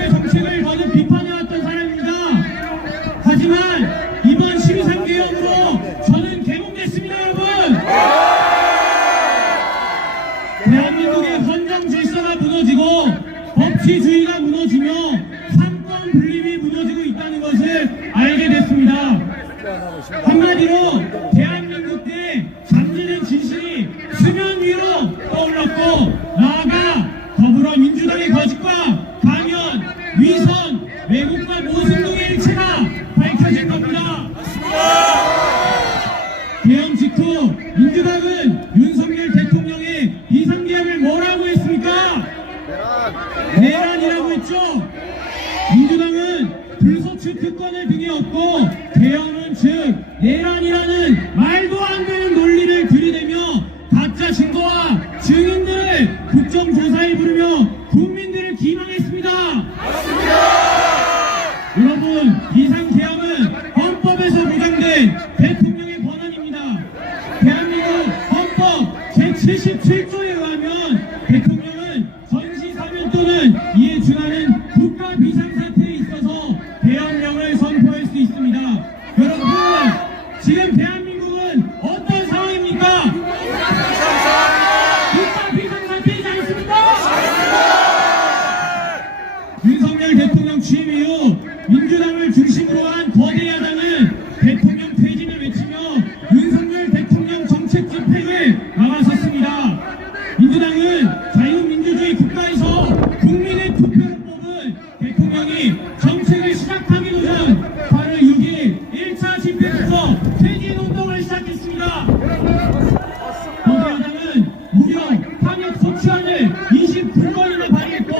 대한민국의 정책을 저는 비판해왔던 사람입니다. 하지만 이번 12.3개혁으로 저는 개몽됐습니다, 여러분. 대한민국의 헌정 질서가 무너지고 법치주의가 무너지며 삼권 분립이 무너지고 있다는 것을 알게 됐습니다. 한마디로 대한민국 때 잠재된 진실이 수면 위로 떠올랐고, 나아가 더불어민주당의 거짓과 가면, 위선, 왜곡과 모순동의 일체가 밝혀진 겁니다. 개헌 직후 민주당은 윤석열 대통령의 비상계약을 뭐라고 했습니까? 내란이라고 했죠. 민주당은 불소추 특권을 등에 업고 개헌은 즉 내란이라는 말도 안 되는 논리를 들이대며 가짜 증거와 증인들을 국정조사에 부르며 국민들을 기망했습니다. 여러분, 비상개헌은 헌법에서 보장된 대통령의 권한입니다. 대한민국 헌법 제77조에 의하면 대통령은 전시사면 또는 이에 준하는 국가 비상사태에 있어서 개헌령을 선포할 수 있습니다. 여러분, 지금 대한민국은 어떤 상황입니까? 국가 비상사태이지 않습니까? 윤석열 대통령 취임 이후 민주당을 중심으로 한 거대 야당은 대통령 퇴진을 외치며 윤석열 대통령 정책 집행을 막아섰습니다. 민주당은 자유민주주의 국가에서 국민의 투표를 뽑은 대통령이 정책을 시작하기도 전 8월 6일 1차 집회에서 퇴진운동을 시작했습니다. 거대 야당은 무려 탄핵 소추안을 29번이나 발의했고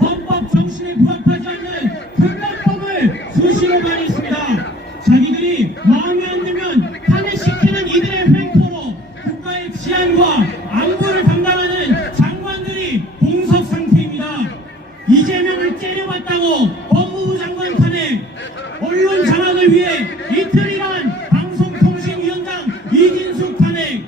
헌법 정신에 부합하지 않는 특단법을 수시로 발의했습니다. 자기들이 마음에 안 들면 탄핵시키는 이들의 횡포로 국가의 치안과 안보를 담당하는 장관들이 공석 상태입니다. 이재명을 째려봤다고 법무부 장관 탄핵, 언론 장악을 위해 이틀이란 방송통신위원장 이진숙 탄핵,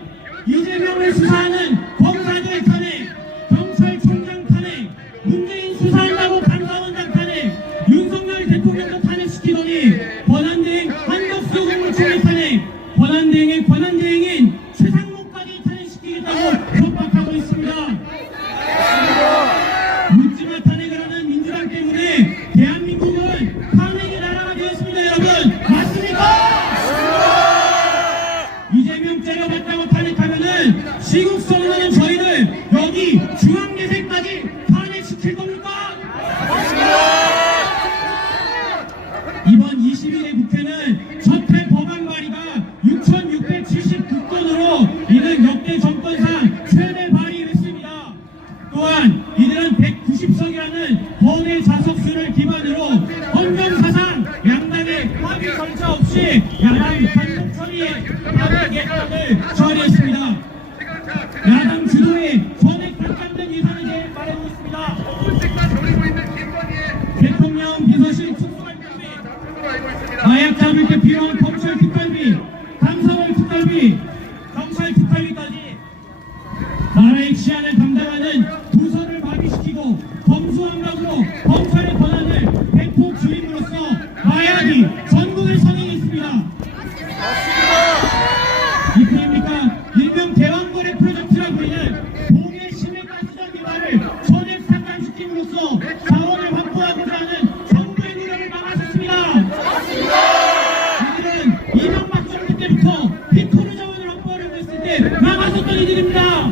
이재명을 수사하는 검사들 탄핵, 경찰총장 탄핵, 문재인 수사한다고 감사원장 탄핵, 윤석열 대통령도 탄핵시키더니 권한대행 한덕수 국무총리 탄핵, 권한대행의 권한대행인 최상목까지 탄핵시키겠다고 협박하고 있습니다. 묻지마 탄핵을 하는 민주당 때문에 대한민국은 탄핵의 나라가 되었습니다. 여러분, 맞습니까? 이재명 째려봤다고 탄핵하면은 시국 선언하는 저희를 여기 중앙예세까지 탄핵시킬 겁니까? 이번 21회 국회는 첫회 법안 발의가 6,679건으로 이는 역대 정권상 최대 발의를 했습니다. 또한 이들은 190석이라는 거대 자석수를 기반으로 헌정사상 양당의 합의 절차 없이 야당 단독 처리에 합의 예산을 처리했습니다. 야당 주도의 전액 반감된 예산에 대해 말해보겠습니다. 대통령 비서실 특수활동비, 마약 잡을 때 필요한 검찰 특활비, 감사원 특활비, 경찰 특활비까지 나라의 치안을 담당하는 부서를 마비시키고 검수완박으로 검찰의 권한을 대폭 줄임으로써 마약이 전국을 선행했습니다. 이뿐입니까? 일명 대왕거래 프로젝트라고 하는 동해 심해가스전 개발을 전액 삭감시킴으로써 자원을 확보하고자 하는 정부의 노력을 막아섰습니다. 이들은 이명박 정부 때부터 피토르 자원을 확보하려고 했을 때 막아섰던 이들입니다.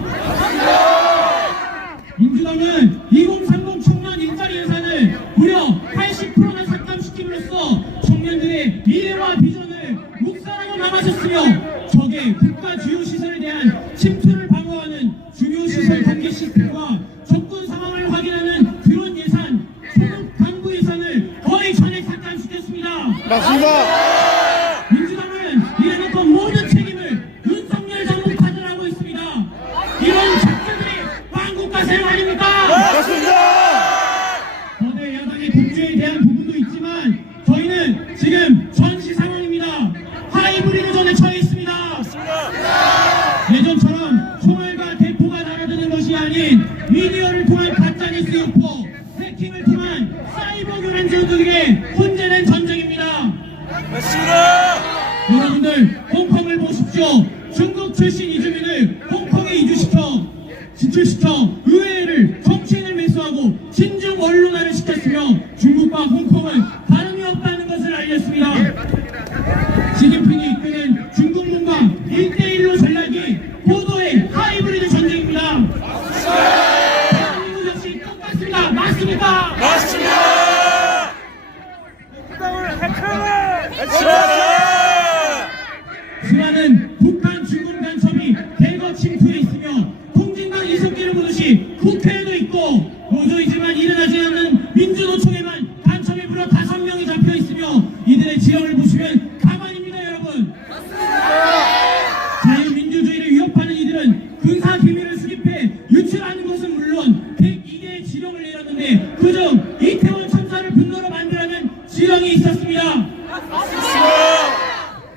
민주당은 2030 청년 일자리 예산을 무려 80%나 삭감시킴으로써 청년들의 미래와 비전을 묵살하고 막아섰으며 적의 국가 주요 시설에 대한 침투를 방어하는 중요 시설 단계 시스템과 접근 상황을 확인하는 드론 예산, 소급 강구 예산을 거의 전액 삭감시켰습니다. 맞습니다. 민주당은 이래놓고 모든 책임을 윤석열 정부 탓하고 있습니다. 이런 작자들이 한국가 세력 아닙니까? 맞습니다. 거대 야당의 독주에 대한 부분도 있지만 저희는 지금 전시 상황입니다. 하이브리드 전에 처해 있습니다. 예전처럼 총알과 대포가 날아드는 것이 아닌 미디어를 통한 가짜뉴스 유포, 해킹을 통한 사이버 15 교란 제도국의 혼재된 전쟁입니다. 맞습니다. 여러분들 홍콩을 보십시오. 중국 출신 이주민을 홍콩에 진출시켜 의회를 정치인을 매수하고 친중 언론화를 시켰으며 중국과 홍콩은 다름이 없다는 것을 알렸습니다. 시진핑이 이끄는 중국군과 1대1로 전략이 고도의 하이브리드 전쟁입니다. 대한민국 역시 똑같습니다. 맞습니까? 맞습니다. 수많은 북한 중군 간첩이 대거 침투해 있으며 통진당 이석기를 보듯이 국회에도 있고 노조이지만 일어나지 않는 민주노총에만 간첩이 무려 5명이 잡혀 있으며 이들의 지형을 보시면 가관입니다. 여러분, 자유민주주의를 위협하는 이들은 군사 기밀을 수집해 유출하는 것은 물론 102개의 지령을 내렸는데 그중 이태원 참사를 분노로 만들라는 지령이 있었습니다.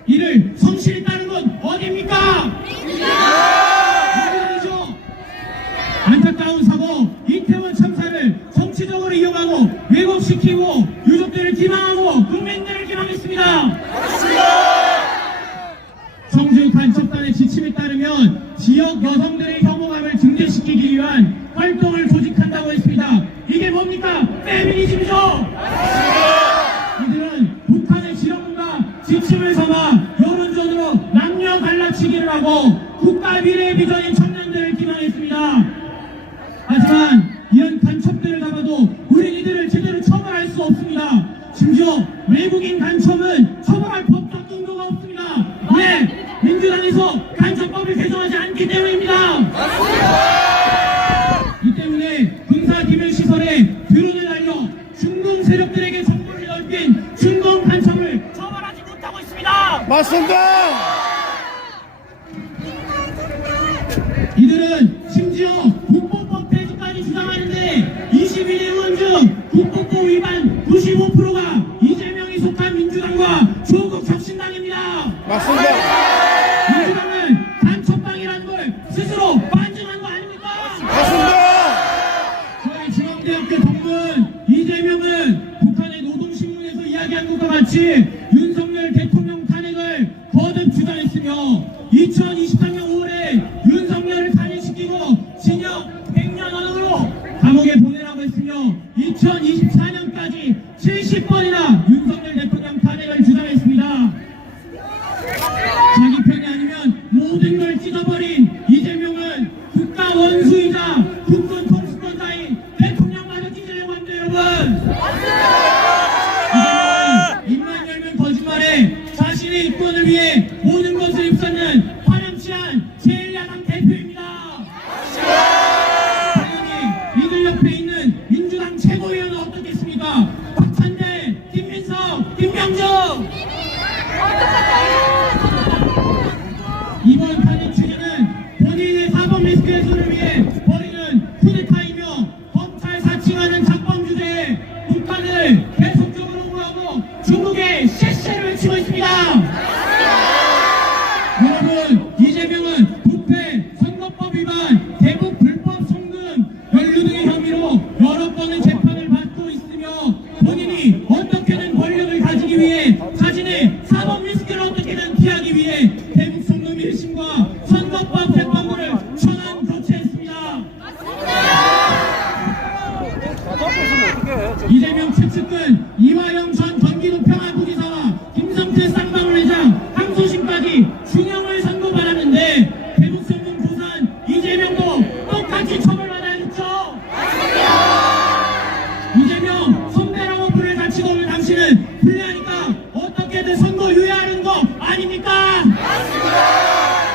이를 성실히 따른 건 어디입니까? 민주당이죠. 안타까운 사고 이태원 참사를 정치적으로 이용하고 왜곡시키고 유족들을 기망하고 국민들을 기망했습니다. 성주 간첩단의 지침에 따르면 지역 여성들의 혐오감을 증대시키기 위한 활동을 조직한다고 했습니다. 이게 뭡니까? 페미니즘이죠. 이들은 북한의 지령과 지침을 삼아 여론전으로 남녀 갈라치기를 하고 국가 미래의 비전인 청년들을 기망했습니다. 하지만 이런 간첩들을 잡아도 우린 이들을 제대로 처벌할 수 없습니다. 심지어 외국인 간첩은 처벌할 법적 근거가 없습니다. 왜? 민주당에서 간첩법을 개정하지 않기 때문입니다. 이 때문에 군사기밀시설에 드론을 날려 중공 세력들에게 정보를 넓힌 중공 간첩을 처벌하지 못하고 있습니다. 맞습니다. 이들은 심지어 국보법 폐지까지 주장하는데 21대 의원 중 국보법 위반 95%가 이재명이 속한 민주당과 조국 혁신당입니다. 맞습니다. 민주당은 간첩당이라는 걸 스스로 반증한 거 아닙니까? 맞습니다. 저희 중앙대학교 동문 이재명은 북한의 노동신문에서 이야기한 것과 같이 윤석열 대통령 탄핵을 거듭 주장했으며 2023년 5월에 윤석열을 탄핵시키고 징역 100년 언으로 감옥에 보내라고 했으며 2024년까지 70번이나 윤석열 대통령 탄핵을 주장했습니다. 자기 편이 아니면 모든 걸 찢어버린 이재명은 국가 원수이자 국군 통수권자인 대통령만을 찢으려고 합니다. 여러분, 이재명은 입만 열면 거짓말에 자신의 이권을 위해 모든 것을 입쏟는 파렴치한 제1야당 대표입니다. 당연히 이들 옆에 있는 민주당 최고위원은 어떻겠습니까? 박찬대, 김민석, 김병정. 이번 탄핵 추진은 본인의 사법 리스크의 손을 위해 벌이는 쿠데타이며 검찰 사칭하는 작범 주제에 북한을 계속적으로 옹호하고 중국의 쎄쎄를 외치고 있습니다. 여러분, 이재명은 부패, 선거법 위반, 대북 불법 송금, 연루 등의 혐의로 여러 번의 재판을 받고 있으며 본인이 어떻게든 권력을 가지기 위해 자신의 사법 리스크를 어떻게든 피하기 위해 대북 송금 1심과 선거법 재판부를 천안 교체했습니다. 이재명 최측근 이화영 전 경기도 평화부지사와 김성태 쌍방울회장 항소심까지 중형을 선고받았는데 대북 송금 부산 이재명도 똑같이 처벌받아야겠죠. 이재명 선배라고 부를 자치도를 당신은 불리하니까 어떻게든 선거 유예하는 거 아닙니까?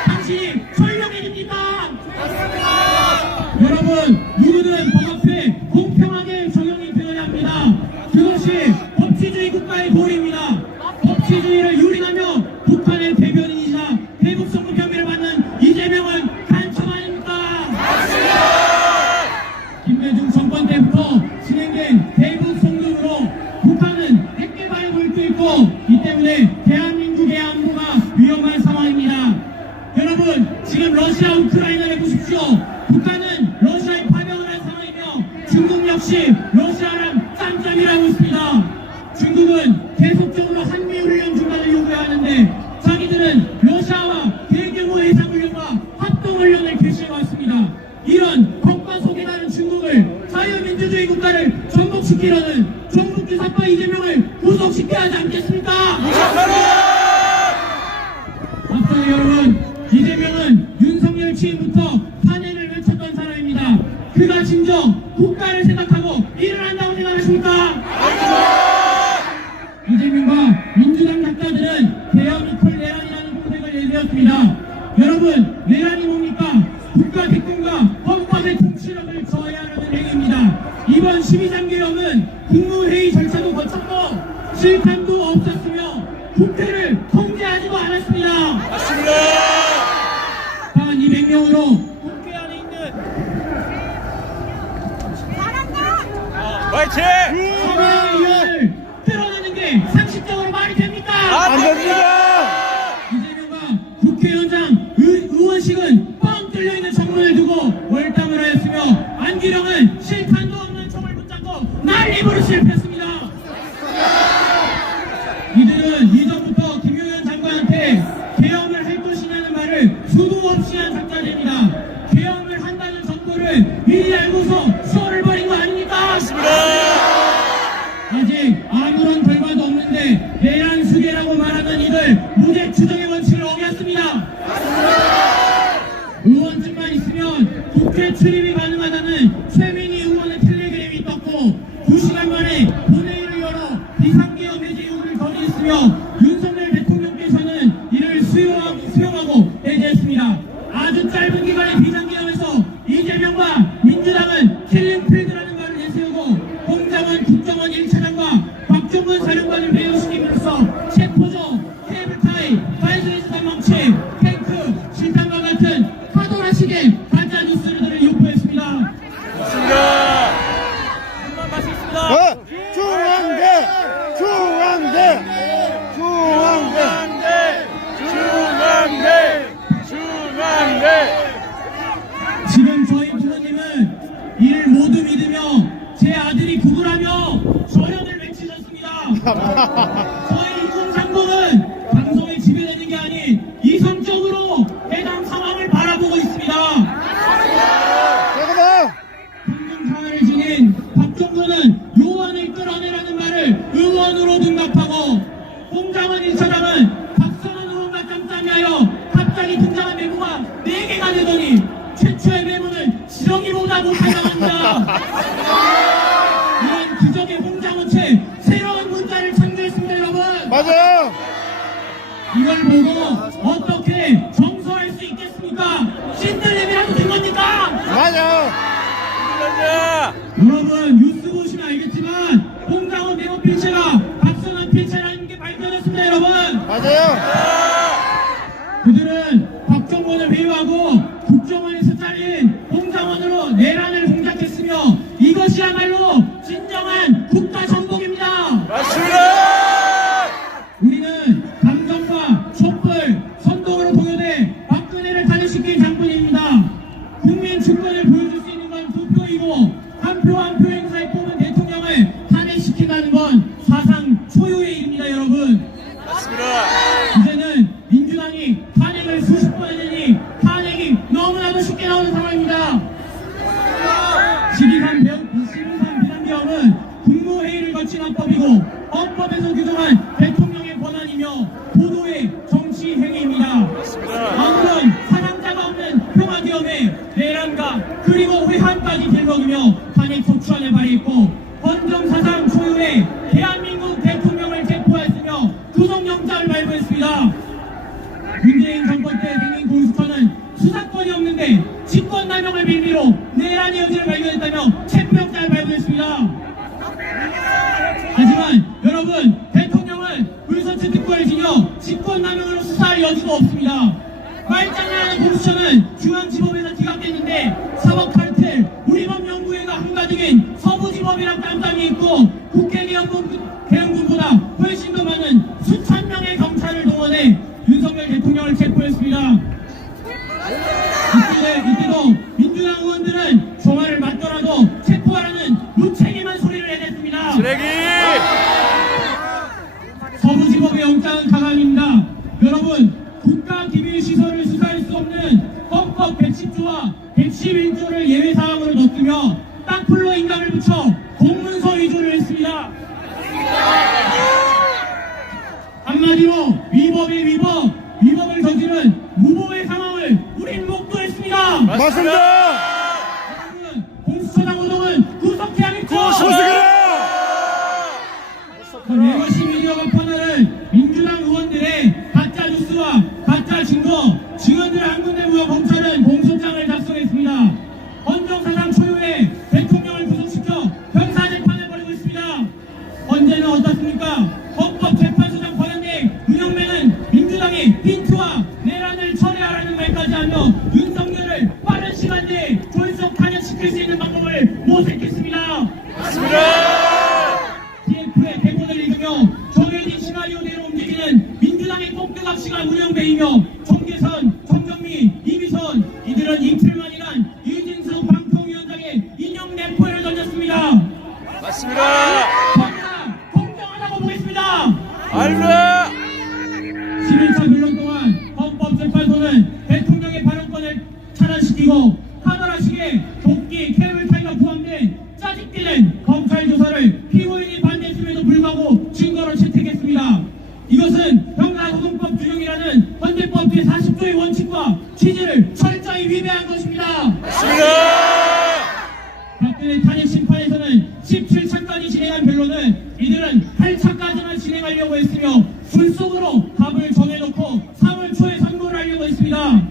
당신이 전력일입니까? 여러분, 누구든 법 앞에 공평하게 적용이 되어야 합니다. 그것이 법치주의 국가의 도리입니다. 법치주의를 유린하며 북한의 대변인이자 대북 송금 혐의를 받는 이재명은 간첩 아닙니까? 김대중 정권 때부터 진행된 대북 송금으로 북한은 핵개발에 몰두했고 이 때문에 대한민국의 안보가 위험한 상황입니다. 여러분, 지금 러시아 우크라이나를 보십시오. 북한은 러시아에 파병을 한 상황이며 중국 역시 러시아랑 짬짬이라고 있습니다. 미국은 계속적으로 한미훈련 중단을 요구하는데 자기들은 러시아와 대규모 해상훈련과 합동훈련을 개시해왔습니다. 이런 법과 속에 나는 중국을 자유민주주의 국가를 전복시키려는 종북주사파 이재명을 구속시켜야 하지 않겠습니까? 앞서 여러분, 이재명은 윤석열 취임부터 탄핵을 외쳤던 사람입니다. 그가 진정 국가를 생각하고 일을 한다고 생각하십니까? 이재명과 민주당 작가들은 대여미콜 내란이라는 공색을 내세웠습니다. 여러분, 내란이 뭡니까? 국가 기권과 헌법의 통치력을 저해하려는 행위입니다. 이번 12.3개혁은 국무회의 절차도 거쳤고 실탄도 없었으며 국회를 통제하지도 않았습니다. 맞습니다. 단 200명으로 국회 안에 있는 화이팅! 서민의 의원을 끌어내는 게 상식적으로 말이 됩니까? 안 됩니다. 이재명과 국회의원장 의원식은 뻥 뚫려있는 정문을 두고 월당을 하였으며 안기령은 실탄도 없는 총을 붙잡고 난리부르스를 폈습니다. 이들은 이전부터 김용현 장관한테 개혁을 할 것이냐는 말을 수도 없이 한 작자들입니다. 개혁을 한다는 정보를 미리 알고서 수어를 벌인 거 아닙니까? 아직 아무런 결과도 없는데 내란 수계라고 말하는 이들 무죄 추정의 원칙을 어겼습니다. 의원증만 있으면 국회 출입이 가능하다는 최민희 의원의 텔레그램이 떴고 2시간 만에 본회의를 열어 비상계엄 해제 요구를 건의했으며 윤석열 대통령께서는 이를 수용하고 해제했습니다. 아주 짧은 기간의 비상계엄에서 이재명과 민주당은 킬링필드라는 말을 내세우고 홍장원 국정원 1차장과 박종근 사령관을 배우시킴으로써 체포조, 케이블타이, 파이브에서 삼망치, 탱크, 실탄과 같은 파도라식의 가짜 뉴스들을 유포했습니다. 맞습니다. 한번 마시겠습니다. 중앙대! 중앙대! 중앙대! 중앙대! 중앙대! 지금 저희 부모님은 이를 모두 믿으며 제 아들이 구글하며 저력을 외치셨습니다. 저희 인공장군은 방송에 지배되는 게 아닌 이성적으로 해당 상황을 바라보고 있습니다. 대단하다! 방금 사활을 지닌 박종근은 요원을 끌어내라는 말을 의원으로 등갑하고 홍장원 1차장은 박선원 의원과 짬짬이하여 갑자기 등장한 메모가 4개가 되더니 최초의 메모는 지렁이보다 못하다합니다. 이런 기적의 홍장원체 새로운 문자를 창조했습니다. 여러분, 맞아요! 이걸 보고 어떻게 정서할 수 있겠습니까? 신들림이라도 된 겁니까? 맞아요! 여러분, 뉴스 보시면 알겠지만 홍장원 메모 필체가 박선원 필체라는 게 발견했습니다. 여러분, 맞아요! 그들은 박정원을 배후하고 국정원에서 잘린 홍장원으로 내란을 공작했으며 이것이야말로 진정한 국가 정복입니다. 맞습니다! 우리는 감정과 촛불, 선동으로 동요돼 박근혜를 탄핵시킨 장군입니다. 국민 주권을 보여줄 수 있는 건 투표이고 한 표 한 표 행사에 뽑은 대통령을 탄핵시킨다는 건 사상 초유의 일입니다. 여러분, 맞습니다! 이제는 민주당이 탄핵을 수십 번 했으니 탄핵이 너무나도 쉽게 나오는 상황입니다. 12.3 비상계엄은 국무회의를 거친 헌법이고 헌법에서 규정한 대통령의 권한이며 보도의 정치 행위입니다. 아무런 사상자가 없는 평화계엄에 내란과 그리고 회한까지 길먹이며 탄핵 소추안을 발의했고 헌정사상 초유의 대한민국 대통령을 체포했으며 구속영장을 발부했습니다. 문재인 정권 때 생긴 공수처는 수사권이 없는데 직권남용을 빌미로 내란의 여지를 발견했다며 체포영장을 발부했습니다. 하지만 여러분, 대통령은 불선체 특권을 지녀 직권남용으로 수사할 여지도 없습니다. 말장난하는 공수처는 중앙지법에서 기각됐는데 사법카르텔, 우리법연구회가 한가득인 서부지법이랑 깜깜이 있고 국회개헌군보다 훨씬 더 많은 수천 명의 경찰을 동원해 윤석열 대통령을 체포했습니다. 이때도 민주당 의원들은 종아를 맞더라도 체포하라는 무책임한 소리를 해댔습니다. 쓰레기! 위법의 영장 가감입니다. 여러분, 국가기밀시설을 수사할 수 없는 헌법 110조와 111조를 예외사항으로 넣으며 땅풀로 인감을 붙여 공문서 위조를 했습니다. 한마디로 위법의 위법, 위법을 저지른 무모의 상황을 우린 목도했습니다. 맞습니다. 여러분, 공수처장 노동은 구속해야겠죠. 레거시 미디어가 퍼나른 민주당 의원들의 가짜 뉴스와 가짜 증거, 증언들을 한 군데 모여 검찰은 공소장을 작성했습니다. 헌정사상 초유의 대통령을 구속시켜 형사재판을 벌이고 있습니다. 언제는 어떻습니까? 헌법재판소장 권한대행 윤영배는 민주당이 빈트와 내란을 처리하라는 말까지 하며 윤석열을 빠른 시간 내에 졸속 탄핵시킬 수 있는 방법을 모색했습니다. TF의 대본을 읽으며 정해진 시나리오대로 움직이는 민주당의 꼭두각시가 문영배이며 정계선, 정정미, 이미선 이들은 이틀만이란 유진수 방통위원장의 인형 내포를 던졌습니다. 맞습니다. 공정하다고 보겠습니다. 알라. 11차 변론 동안 헌법재판소는 대통령의 발언권을 차단시키고 하나라식의 도끼, 케이블 타이가 포함된 짜집기는 검찰 조사를 피고인이 반대했음에도 불구하고 증거로 채택했습니다. 이것은 형사소송법 규정이라는 헌재법 제40조의 원칙과 취지를 철저히 위배한 것입니다. 맞습니다. 박근혜 탄핵 심판에서는 17차까지 진행한 변론은 이들은 8차까지만 진행하려고 했으며 불속으로 답을 정해놓고 3월 초에 선고를 하려고 했습니다.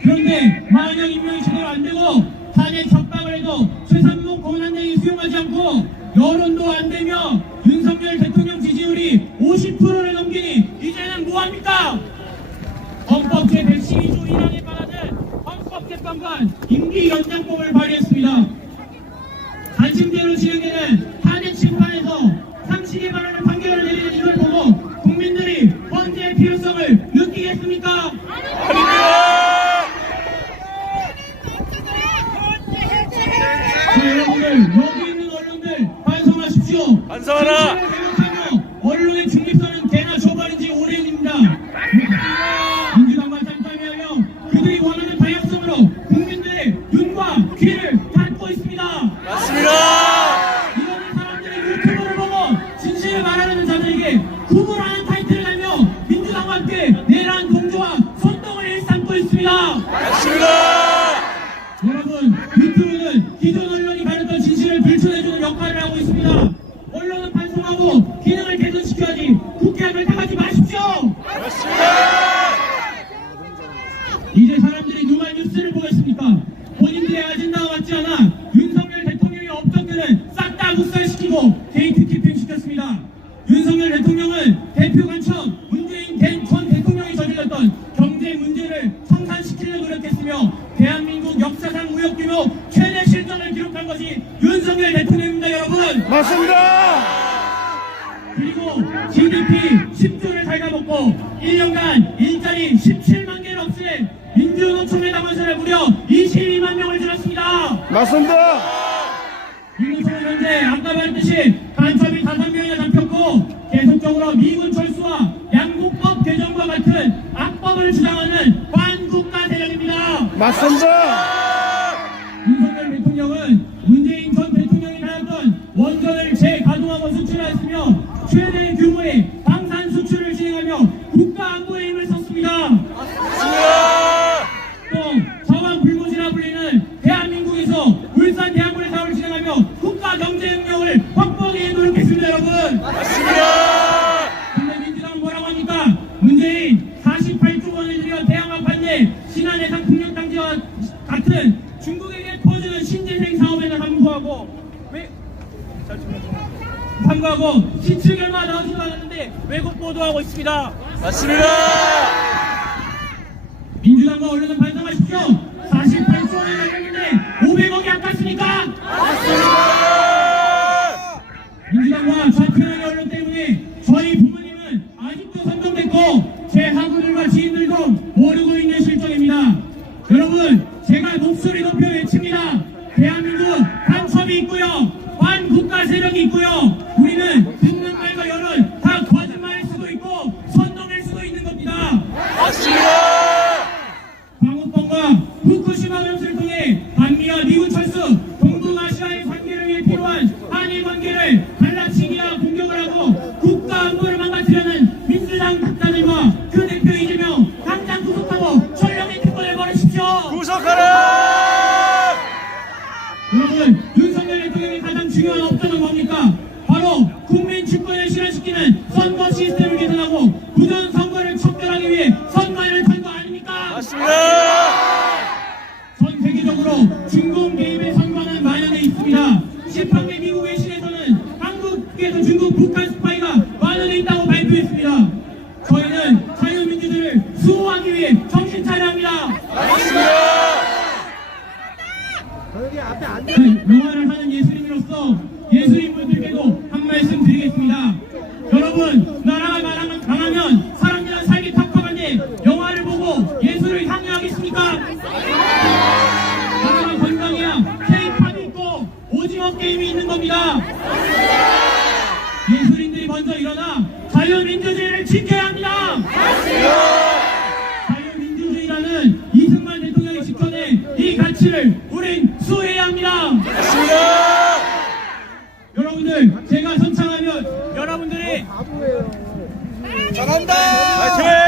그런데 만약 임명이 제대로 안되고 탄핵 협박을 해도 최상목 권한대행이 수용하지 않고 여론도 안되며 윤석열 대통령 지지율이 50%를 넘기니 이제는 뭐합니까? 헌법 제112조 1항에 반하는 헌법재판관 임기 연장법을 발의했습니다. 단심제로 진행되는 탄핵 심판에서 상식에 반하는 판결을 내리는 이걸 보고 국민들이 헌재의 필요성을 느끼겠습니까? 여러분들, 여기 있는 언론들 반성하십시오. 반성하라. 언론의 중립성은 개나 저발인지 오래입니다. 민주당과 짬짬이하며 그들이 원하는 방향성으로 국민들의 눈과 귀를 닫고 있습니다. 맞습니다. 이런 사람들의 유튜브를 보고 진실을 말하는 자들에게 구분하는 타이틀을 달며 민주당과 함께 내란 공조와 선동을 일삼고 있습니다. 맞습니다. 여러분, 유튜브는 기존 언론이 가렸던 진실을 불출해주는 역할을 하고 있습니다. 언론은 반성하고 기능을 개선시켜야지 국회의원을 당하지 마십시오. 맞습니다. 이제 사람들이 누가 뉴스를 보겠습니까? 본인들의 아젠다와 맞지 않아 윤석열 대통령의 업적들은 싹 다 묵살시키고 게이트키핑 시켰습니다. 윤석열 대통령은 대표 간첩 문재인 전 대통령이 저질렀던 경제 문제를 청산시키려 노력했으며 대한민국 역사상 무역 규모 최대 실적을 기록한 것이 윤석열 대통령입니다, 여러분. 맞습니다. 그리고 GDP 10조를 갉아먹고 1년간 일자리 17만 개를 없앤 민주노총의 당원세를 무려 22만 명을 줄였습니다. 맞습니다. 민주노총은 현재 아까 말했듯이 간첩이 5명이나 잡혔고 계속적으로 미군 철수와 양국법 개정과 같은 악법을 주장하는 반국가 세력입니다. 맞습니다. 윤석열 대통령은 문재인 전 대통령이 다녔던 원전을 재가동하고 수출하였으며 최대 규모의 방산 수출을 진행하며 국가 안보에 힘을 썼습니다. 또 서방 불모지라 불리는 대한민국에서 울산 대학원의 사업을 진행하며 국가 경제 능력을 확보하기 위해 노력했습니다, 여러분. 맞습니다. 근데 민주당은 뭐라고 합니까? 문재인 48조 원을 들여 대항마 판대 신한해상 풍력단지와 같은 중국에게 퍼주는 신재생 사업에는 함구하고 시축 얼마 나오지도 않았는데 왜곡 보도하고 있습니다. 맞습니다. 민주당과 언론은 반성하십시오. 48조 원을 날렸는데 500억이 아깝습니까? 맞습니다. 민주당과 좌편향의 언론 때문에 저희 부모님은 아직도 선동됐고 제 학우들과 지인들도 모르고 있는 실정입니다. 여러분, 제가 목소리 높여 외칩니다. 대한민국 간첩이 있고요, 반국가 세력이 있고요, 우리는 듣는 말과 여론 다 거짓말일 수도 있고 국민 주권을 실현시키는 선거 시스템을 개선하고 부정 선거를 척결하기 위해 선거를 탄 거 아닙니까? 맞습니다. 전 세계적으로 중공 개입의 선거는 만연해 있습니다. 18개 미국 외신에서는 한국에서 중국 북한 스파이가 만연해 있다고 발표했습니다. 저희는 자유민주주의를 수호하기 위해 정신 차려야 합니다. 영화를 하는 예술인으로서 예술인분들께도 한 말씀 드리겠습니다. 여러분, 나라가 망하면 사람들은 살기 팍팍한데 영화를 보고 예술을 향유하겠습니까? 나라가 건강해야 K-팝이 있고 오징어 게임이 있는 겁니다. 예술인들이 먼저 일어나 자유민주주의를 지켜야 합니다. 자유민주주의라는 이승만 대통령이 지켜낸 이 가치를 우린 수호해야 합니다. 여러분들, 제가 선창하면 여러분들이 잘한다. 파이팅!